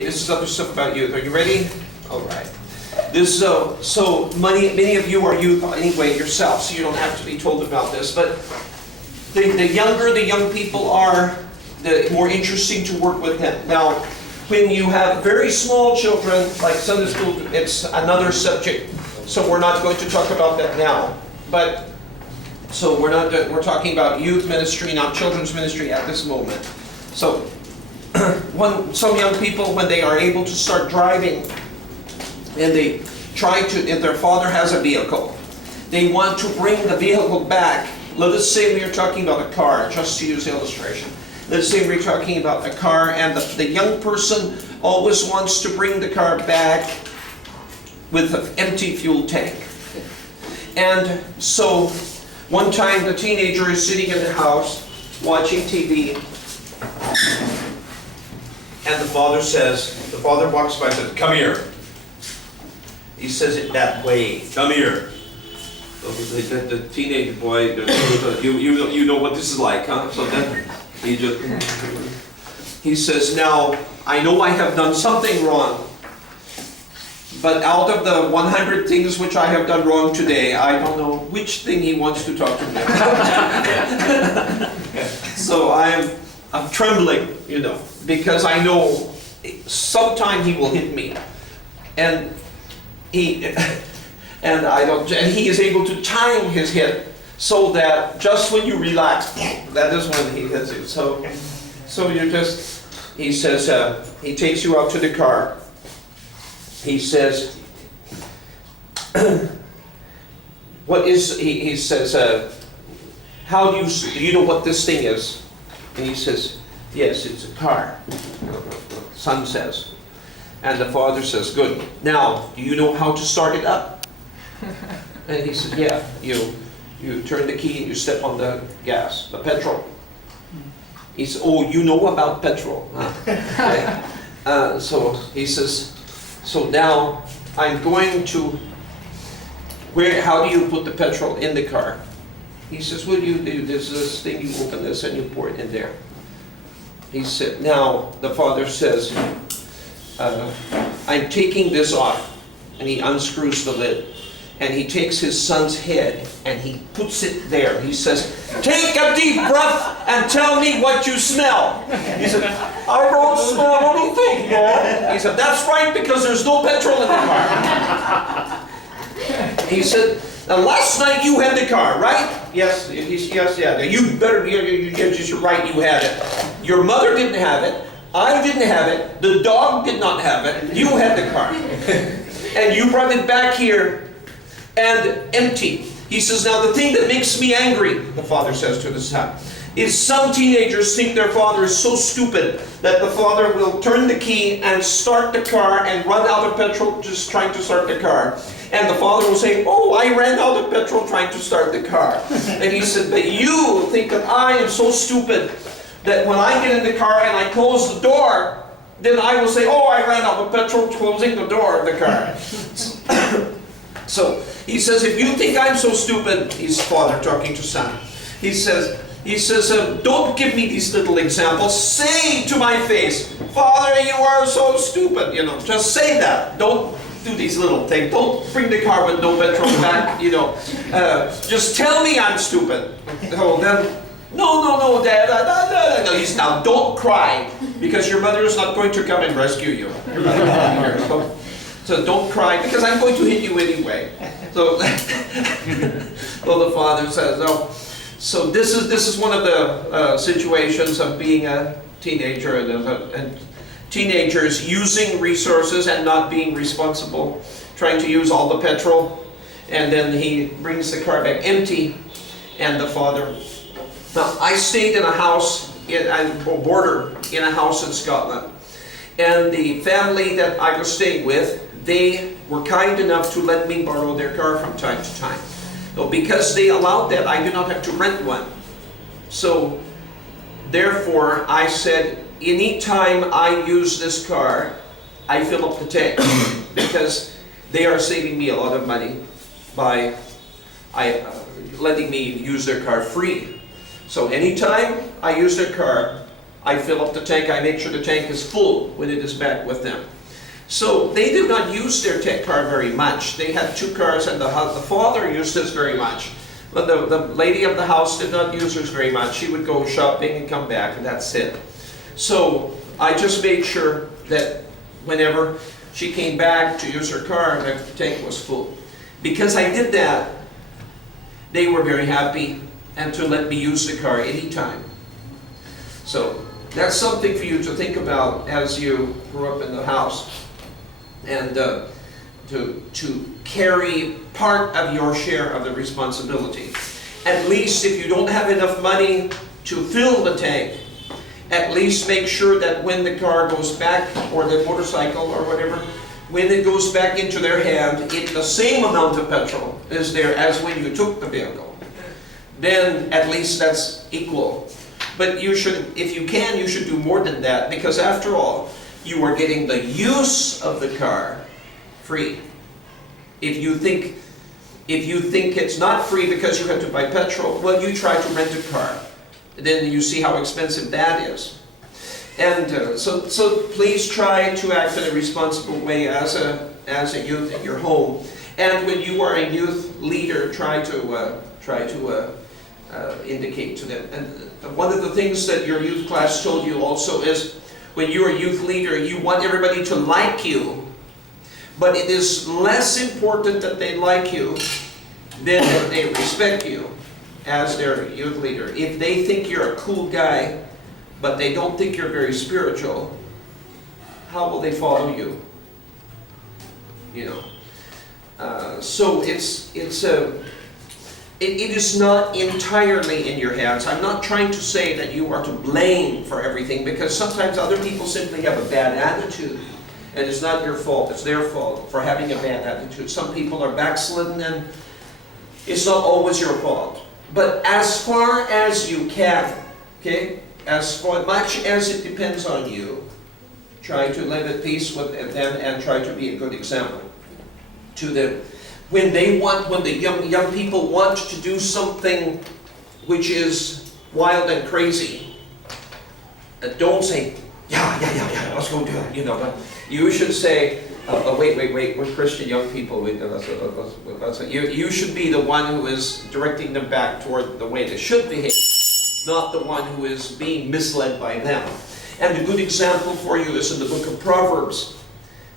This is other stuff about youth. Are you ready? All right. This so many of you are youth anyway yourself, so you don't have to be told about this. But the younger the young people are, the more interesting to work with them. Now, when you have very small children, like Sunday school, it's another subject. So we're not going to talk about that now. But so we're talking about youth ministry, not children's ministry at this moment. So. Some young people, when they are able to start driving, and they try to, if their father has a vehicle, they want to bring the vehicle back. Let us say we are talking about a car, just to use the illustration. Let's say we're talking about a car, and the young person always wants to bring the car back with an empty fuel tank. And so, one time the teenager is sitting in the house, watching TV, and the father walks by and says, "Come here." He says it that way, "Come here." The teenage boy, you know what this is like, huh? So then he says, "Now, I know I have done something wrong, but out of the 100 things which I have done wrong today, I don't know which thing he wants to talk to me about." So I'm trembling, because I know sometime he will hit me, and he is able to time his hit so that just when you relax, that is when he hits you. So he says, he takes you out to the car. He says, he says, "How do you know what this thing is?" And he says, "Yes, it's a car." Son says. And the father says, "Good. Now, do you know how to start it up?" And he says, "Yeah, you turn the key and you step on the gas, the petrol." He says, "Oh, you know about petrol, huh?" Okay. So he says, "So now I'm going to, how do you put the petrol in the car?" He says, "What do you do? There's this thing, you open this and you pour it in there." He said, now the father says, "I'm taking this off." And he unscrews the lid. And he takes his son's head and he puts it there. He says, "Take a deep breath and tell me what you smell." He said, "I don't smell anything, Dad." He said, "That's right, because there's no petrol in the car." He said, "Now last night you had the car, right?" "Yes, yes, yeah. You better, you're right, you had it. Your mother didn't have it. I didn't have it. The dog did not have it. You had the car. And you brought it back here and empty." He says, "Now the thing that makes me angry," the father says to the son, "is some teenagers think their father is so stupid that the father will turn the key and start the car and run out of petrol just trying to start the car. And the father will say, 'Oh, I ran out of petrol trying to start the car.' And he said, 'But you think that I am so stupid that when I get in the car and I close the door, then I will say, 'Oh, I ran out of petrol closing the door of the car.'" So he says, "If you think I'm so stupid," his father talking to son, he says, "Don't give me these little examples. Say to my face, 'Father, you are so stupid.' Just say that. Don't do these little things. Don't bring the car with no petrol back. Just tell me I'm stupid." Oh, then, no, Dad. No, he's now. Don't cry, because your mother is not going to come and rescue you. Your mother will be here. So don't cry, because I'm going to hit you anyway. So, well, the father says, "Oh." So this is one of the situations of being a teenager and teenagers using resources and not being responsible, trying to use all the petrol, and then he brings the car back empty, and the father. Now, I stayed in a house, border in a house in Scotland, and the family that I was staying with, they were kind enough to let me borrow their car from time to time. So because they allowed that, I did not have to rent one. So therefore, I said, anytime I use this car, I fill up the tank, because they are saving me a lot of money by letting me use their car free. So anytime I use their car, I fill up the tank, I make sure the tank is full when it is back with them. So they did not use their car very much. They had 2 cars, and the father used this very much. But the lady of the house did not use hers very much. She would go shopping and come back, and that's it. So I just made sure that whenever she came back to use her car, the tank was full. Because I did that, they were very happy and to let me use the car anytime. So that's something for you to think about as you grow up in the house, and to carry part of your share of the responsibility. At least if you don't have enough money to fill the tank, at least make sure that when the car goes back, or the motorcycle or whatever, when it goes back into their hand, the same amount of petrol is there as when you took the vehicle. Then at least that's equal. But you should, if you can, you should do more than that, because after all, you are getting the use of the car free. If you think it's not free because you have to buy petrol, well, you try to rent a car. Then you see how expensive that is. And so please try to act in a responsible way as a youth in your home. And when you are a youth leader, try to indicate to them. And one of the things that your youth class told you also is, when you're a youth leader, you want everybody to like you. But it is less important that they like you than that they respect you as their youth leader. If they think you're a cool guy, but they don't think you're very spiritual, how will they follow you? You know. So it is not entirely in your hands. I'm not trying to say that you are to blame for everything, because sometimes other people simply have a bad attitude. And it's not your fault, it's their fault for having a bad attitude. Some people are backslidden, and it's not always your fault. But as far as you can, okay, as much as it depends on you, try to live at peace with them and try to be a good example to them. When the young people want to do something which is wild and crazy, don't say, yeah, let's go do it, you know. But you should say, wait, we're Christian young people. You should be the one who is directing them back toward the way they should behave, not the one who is being misled by them. And a good example for you is in the book of Proverbs.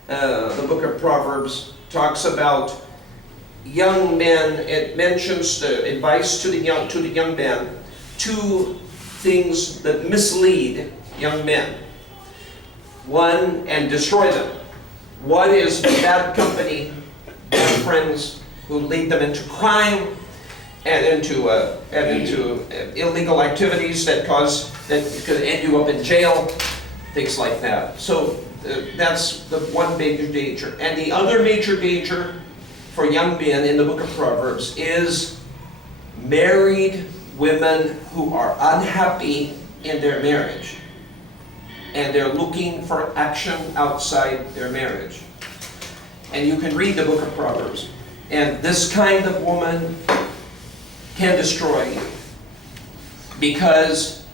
The book of Proverbs talks about young men. It mentions the advice to the young men, 2 things that mislead young men. One, and destroy them. One is bad company, bad friends who lead them into crime and into illegal activities that could end you up in jail, things like that. So that's the one major danger. And the other major danger for young men in the book of Proverbs is married women who are unhappy in their marriage, and they're looking for action outside their marriage. And you can read the book of Proverbs. And this kind of woman can destroy you, because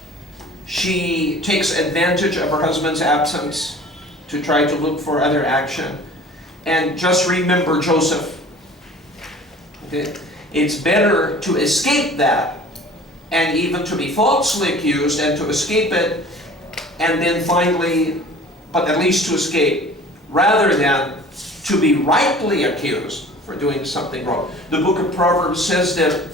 she takes advantage of her husband's absence to try to look for other action. And just remember Joseph. Okay? It's better to escape that, and even to be falsely accused, and to escape it, and then finally, but at least to escape, rather than to be rightly accused for doing something wrong. The book of Proverbs says that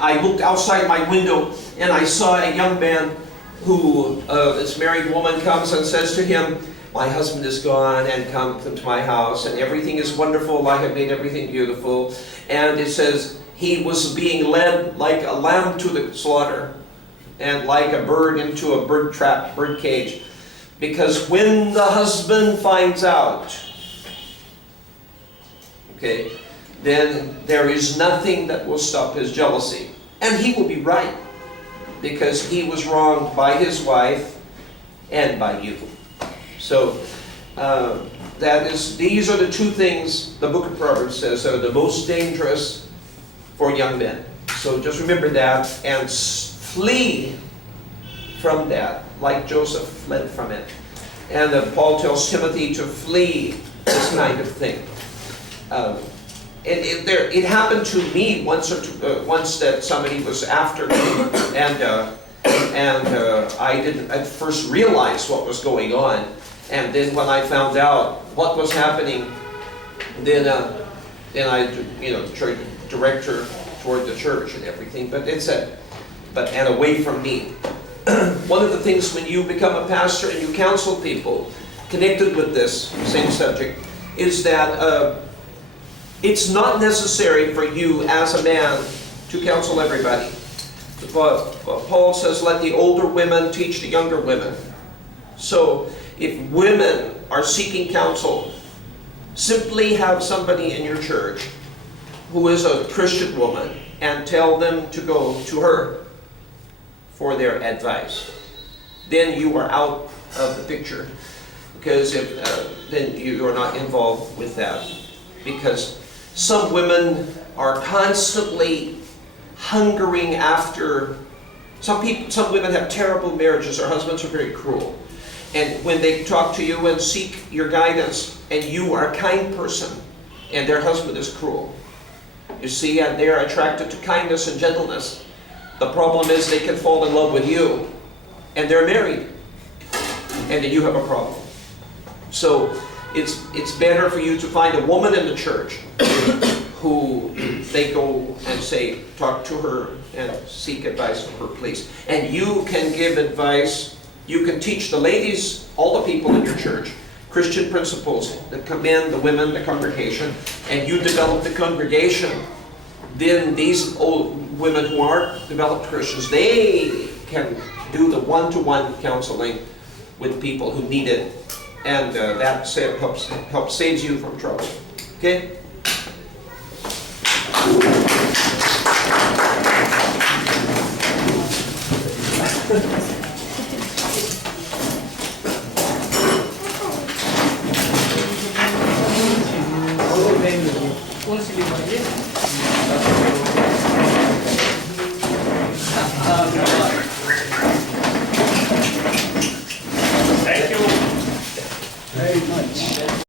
I looked outside my window and I saw a young man who, this married woman comes and says to him, my husband is gone and come to my house and everything is wonderful, I have made everything beautiful. And it says he was being led like a lamb to the slaughter, and like a bird into a bird trap, bird cage. Because when the husband finds out, okay, then there is nothing that will stop his jealousy. And he will be right, because he was wronged by his wife and by you. So these are the 2 things the book of Proverbs says are the most dangerous for young men. So just remember that, and flee from that, like Joseph fled from it. And Paul tells Timothy to flee this kind of thing. It happened to me once that somebody was after me, and I didn't at first realize what was going on. And then when I found out what was happening, then I tried to direct her toward the church and everything. But and away from me. One of the things when you become a pastor and you counsel people connected with this same subject is that it's not necessary for you as a man to counsel everybody. Paul says, let the older women teach the younger women. So if women are seeking counsel, simply have somebody in your church who is a Christian woman and tell them to go to her for their advice. Then you are out of the picture, because then you are not involved with that. Because some women are constantly hungering after. Some women have terrible marriages. Their husbands are very cruel, and when they talk to you and seek your guidance, and you are a kind person, and their husband is cruel, you see, and they are attracted to kindness and gentleness. The problem is they can fall in love with you, and they're married, and then you have a problem. So it's better for you to find a woman in the church who they go and say, talk to her and seek advice from her, please. And you can give advice. You can teach the ladies, all the people in your church, Christian principles that commend the women, the congregation, and you develop the congregation. Then these old women who aren't developed Christians, they can do the one-to-one counseling with people who need it, and that helps saves you from trouble. Okay? कौन सी लिखवाइए